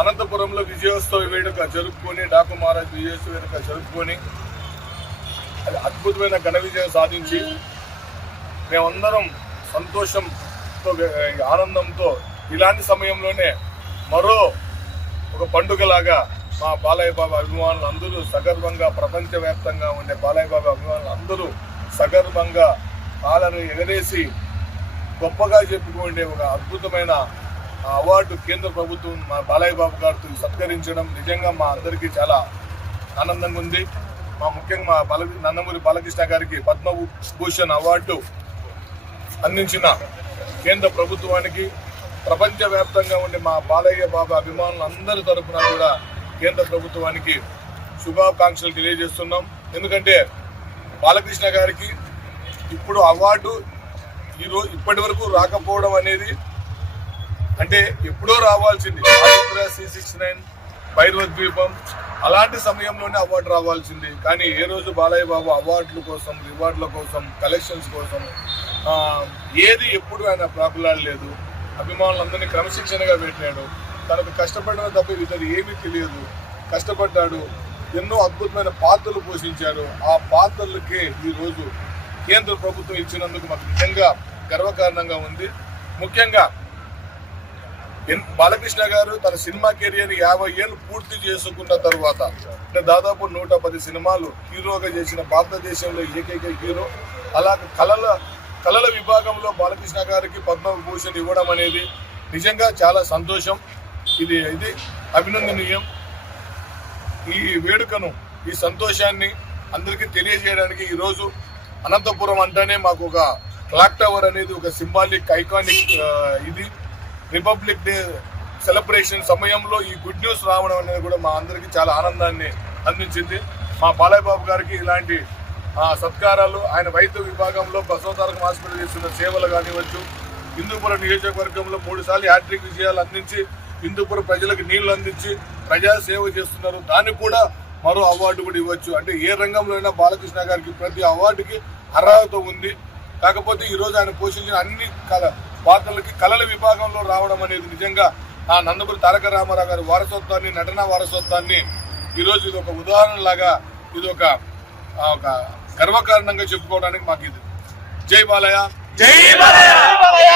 అనంతపురంలో విజయోత్సవ వేడుక జరుపుకొని డాకు మహారాజ్ విజయోత్సవ వేడుక జరుపుకొని అది అద్భుతమైన ఘన విజయం సాధించి మేమందరం సంతోషంతో ఆనందంతో ఇలాంటి సమయంలోనే మరో ఒక పండుగలాగా మా బాలయ్య బాబా అభిమానులు అందరూ సగర్వంగా ప్రపంచవ్యాప్తంగా ఉండే బాలయ్య బాబా అభిమానులు అందరూ సగర్వంగా కాలను ఎగరేసి గొప్పగా చెప్పుకుండే ఒక అద్భుతమైన అవార్డు కేంద్ర ప్రభుత్వం మా బాలయ్య బాబు గారితో సత్కరించడం నిజంగా మా అందరికీ చాలా ఆనందంగా ఉంది. మా ముఖ్యంగా మా బాల నందమూరి బాలకృష్ణ గారికి పద్మభూషణ్ అవార్డు అందించిన కేంద్ర ప్రభుత్వానికి ప్రపంచవ్యాప్తంగా ఉండే మా బాలయ్య బాబా అభిమానులు అందరి తరఫున కూడా కేంద్ర ప్రభుత్వానికి శుభాకాంక్షలు తెలియజేస్తున్నాం. ఎందుకంటే బాలకృష్ణ గారికి ఇప్పుడు అవార్డు ఈరోజు ఇప్పటి వరకు రాకపోవడం అనేది అంటే ఎప్పుడో రావాల్సింది. Andhra C six nine Bhairava Dweepam అలాంటి సమయంలోనే అవార్డు రావాల్సింది. కానీ ఏ రోజు బాలయ్య బాబు అవార్డుల కోసం రివార్డుల కోసం కలెక్షన్స్ కోసం ఏది ఎప్పుడు ఆయన ప్రాకులాడలేదు. అభిమానులందరినీ క్రమశిక్షణగా పెట్టాడు. తనకు కష్టపడడం తప్ప ఇతరు ఏమీ తెలియదు. కష్టపడ్డాడు. ఎన్నో అద్భుతమైన పాత్రలు పోషించారు ఆ పాత్రలకే ఈరోజు కేంద్ర ప్రభుత్వం ఇచ్చినందుకు మాకు నిజంగా గర్వకారణంగా ఉంది. ముఖ్యంగా బాలకృష్ణ గారు తన సినిమా కెరియర్ యాభై ఏళ్ళు పూర్తి చేసుకున్న తర్వాత అంటే దాదాపు నూట పది సినిమాలు హీరోగా చేసిన భారతదేశంలో ఏకైక హీరో అలా కళల కళల విభాగంలో బాలకృష్ణ గారికి పద్మభూషణ్ ఇవ్వడం అనేది నిజంగా చాలా సంతోషం. ఇది ఇది అభినందనీయం. ఈ వేడుకను ఈ సంతోషాన్ని అందరికీ తెలియజేయడానికి ఈరోజు అనంతపురం అంటేనే మాకు ఒక క్లాక్ టవర్ అనేది ఒక సింబాలిక్ ఐకానిక్ ఇది. రిపబ్లిక్ డే సెలబ్రేషన్ సమయంలో ఈ గుడ్ న్యూస్ రావడం అనేది కూడా మా అందరికీ చాలా ఆనందాన్ని అందించింది. మా బాలయ్య బాబు గారికి ఇలాంటి సత్కారాలు ఆయన వైద్య విభాగంలో బసవతారక హాస్పిటల్ చేస్తున్న సేవలు కానివ్వచ్చు హిందూపురం నియోజకవర్గంలో మూడుసార్లు హ్యాట్రిక్ విజయాలు అందించి హిందూపురం ప్రజలకు నీళ్ళు అందించి ప్రజా సేవ చేస్తున్నారు. దానికి కూడా మరో అవార్డు కూడా ఇవ్వచ్చు. అంటే ఏ రంగంలో అయినా బాలకృష్ణ గారికి ప్రతి అవార్డుకి అర్హత ఉంది. కాకపోతే ఈరోజు ఆయన పోషించిన అన్ని కళ పాత్రలకి కళల విభాగంలో రావడం అనేది నిజంగా ఆ నందమూరి తారక రామారావు గారి వారసత్వాన్ని నటన వారసత్వాన్ని ఈరోజు ఇది ఒక ఉదాహరణలాగా ఇది ఒక ఒక గర్వకారణంగా చెప్పుకోవడానికి మాకు ఇది. జై జై బాలయ్య! జై బాలయ్య!